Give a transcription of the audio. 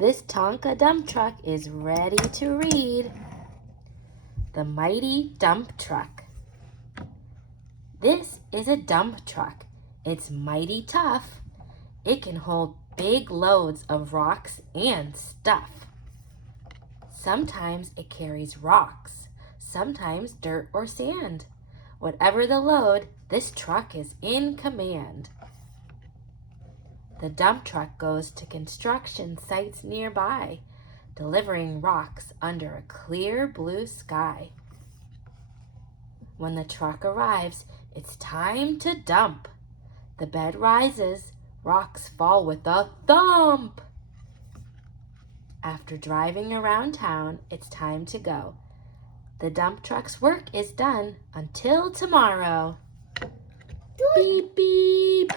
This Tonka dump truck is ready to read. The mighty dump truck. This is a dump truck. It's mighty tough. It can hold big loads of rocks and stuff. Sometimes it carries rocks, sometimes dirt or sand. Whatever the load, this truck is in command. The dump truck goes to construction sites nearby, delivering rocks under a clear blue sky. When the truck arrives, it's time to dump. The bed rises, rocks fall with a thump. After driving around town, it's time to go. The dump truck's work is done until tomorrow. Beep, beep.